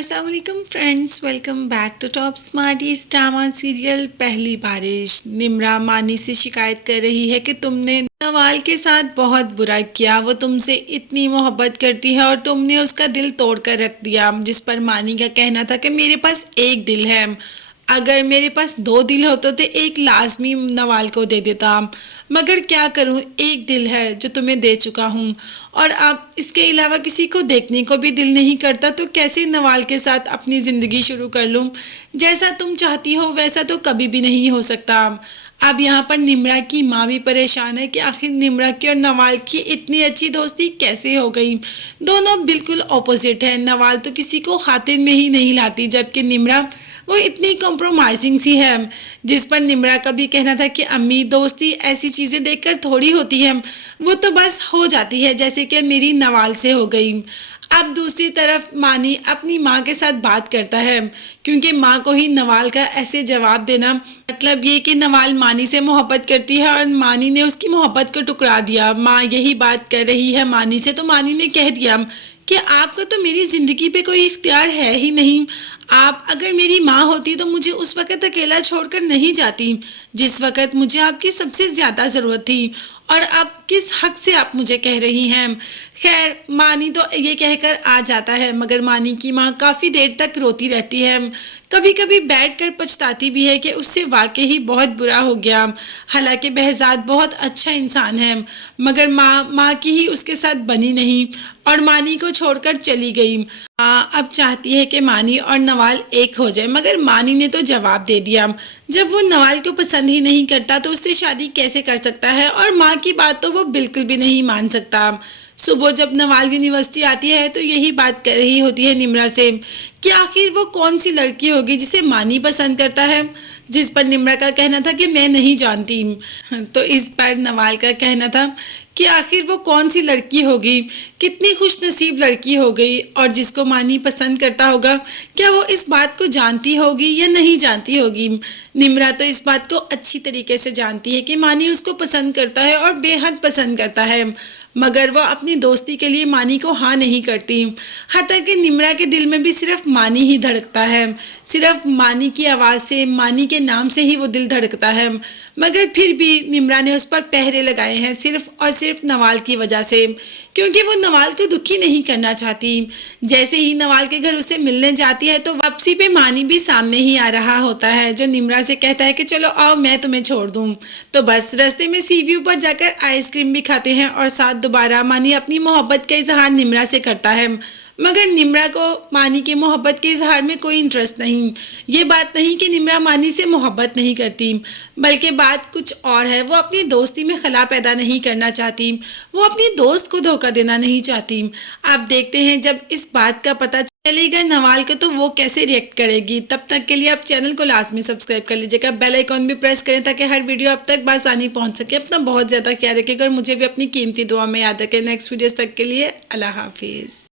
अस्सलाम वालेकुम friends, welcome back to Top Smarties drama serial Pehli Baarish. Nimra मानी से शिकायत कर रही है कि तुमने नवाल के साथ बहुत बुरा किया। वो तुमसे इतनी मोहब्बत करती है और तुमने उसका दिल तोड़ कर रख दिया। जिस पर मानी का कहना था कि मेरे पास एक दिल है, अगर मेरे पास दो दिल होते तो एक लाजमी नवाल को दे देता, मगर क्या करूं, एक दिल है जो तुम्हें दे चुका हूं और अब इसके अलावा किसी को देखने को भी दिल नहीं करता, तो कैसे नवाल के साथ अपनी ज़िंदगी शुरू कर लूं। जैसा तुम चाहती हो वैसा तो कभी भी नहीं हो सकता। अब यहाँ पर निम्रा की माँ भी परेशान है कि आखिर निम्रा की और नवाल की इतनी अच्छी दोस्ती कैसे हो गई। दोनों बिल्कुल ऑपोजिट है। नवाल तो किसी को खातिर में ही नहीं लाती, जबकि निम्रा वो इतनी कॉम्प्रोमाइजिंग सी है। जिस पर निम्रा का भी कहना था कि अम्मी, दोस्ती ऐसी चीज़ें देखकर थोड़ी होती है, वो तो बस हो जाती है जैसे कि मेरी नवाल से हो गई। अब दूसरी तरफ मानी अपनी माँ के साथ बात करता है, क्योंकि माँ को ही नवाल का ऐसे जवाब देना मतलब ये कि नवाल मानी से मोहब्बत करती है और मानी ने उसकी मोहब्बत को टुकरा दिया। माँ यही बात कर रही है मानी से, तो मानी ने कह दिया कि आपका तो मेरी ज़िंदगी पे कोई इख्तियार है ही नहीं। आप अगर मेरी माँ होती तो मुझे उस वक़्त अकेला छोड़कर नहीं जाती, जिस वक़्त मुझे आपकी सबसे ज़्यादा ज़रूरत थी, और अब किस हक से आप मुझे कह रही हैं। खैर, मानी तो ये कहकर आ जाता है, मगर मानी की माँ काफ़ी देर तक रोती रहती है। कभी कभी बैठकर पछताती भी है कि उससे वाकई ही बहुत बुरा हो गया। हालांकि बहजाद बहुत अच्छा इंसान है, मगर माँ की ही उसके साथ बनी नहीं और मानी को छोड़कर चली गई। अब चाहती है कि मानी और नवाल एक हो जाए, मगर मानी ने तो जवाब दे दिया, जब वो नवाल को पसंद ही नहीं करता तो उससे शादी कैसे कर सकता है, और माँ की बात तो वो बिल्कुल भी नहीं मान सकता। सुबह जब नवाल यूनिवर्सिटी आती है तो यही बात कर रही होती है निम्रा से कि आखिर वो कौन सी लड़की होगी जिसे मानी पसंद करता है। जिस पर निम्रा का कहना था कि मैं नहीं जानती। तो इस पर नवाल का कहना था कि आखिर वो कौन सी लड़की होगी, कितनी खुशनसीब लड़की हो गई, और जिसको मानी पसंद करता होगा, क्या वो इस बात को जानती होगी या नहीं जानती होगी। निम्रा तो इस बात को अच्छी तरीके से जानती है कि मानी उसको पसंद करता है और बेहद पसंद करता है, मगर वो अपनी दोस्ती के लिए मानी को हाँ नहीं करती। हत्ता कि निम्रा के दिल में भी सिर्फ मानी ही धड़कता है, सिर्फ मानी की आवाज़ से, मानी के नाम से ही वो दिल धड़कता है। मगर फिर भी निम्रा ने उस पर पहरे लगाए हैं, सिर्फ और सिर्फ नवाल की वजह से, क्योंकि वो नवाल को दुखी नहीं करना चाहती। जैसे ही नवाल के घर उसे मिलने जाती है तो वापसी पे मानी भी सामने ही आ रहा होता है, जो निम्रा से कहता है कि चलो आओ मैं तुम्हें छोड़ दूँ। तो बस रास्ते में सी व्यू पर जाकर आइसक्रीम भी खाते हैं और साथ दोबारा मानी अपनी मोहब्बत का इजहार निम्रा से करता है, मगर निम्रा को मानी के मोहब्बत के इजहार में कोई इंटरेस्ट नहीं। ये बात नहीं कि निम्रा मानी से मोहब्बत नहीं करती, बल्कि बात कुछ और है। वो अपनी दोस्ती में खला पैदा नहीं करना चाहती, वो अपनी दोस्त को धोखा देना नहीं चाहती। आप देखते हैं जब इस बात का पता चलेगा नवाल को तो वो कैसे रिएक्ट करेगी। तब तक के लिए आप चैनल को लाजमी सब्सक्राइब कर लीजिएगा, बेल आइकॉन भी प्रेस करें ताकि हर वीडियो आप तक बासानी पहुंच सके। अपना बहुत ज़्यादा ख्याल रखिएगा और मुझे भी अपनी कीमती दुआ में याद रखें। नेक्स्ट वीडियोस तक के लिए अल्लाह हाफिज़।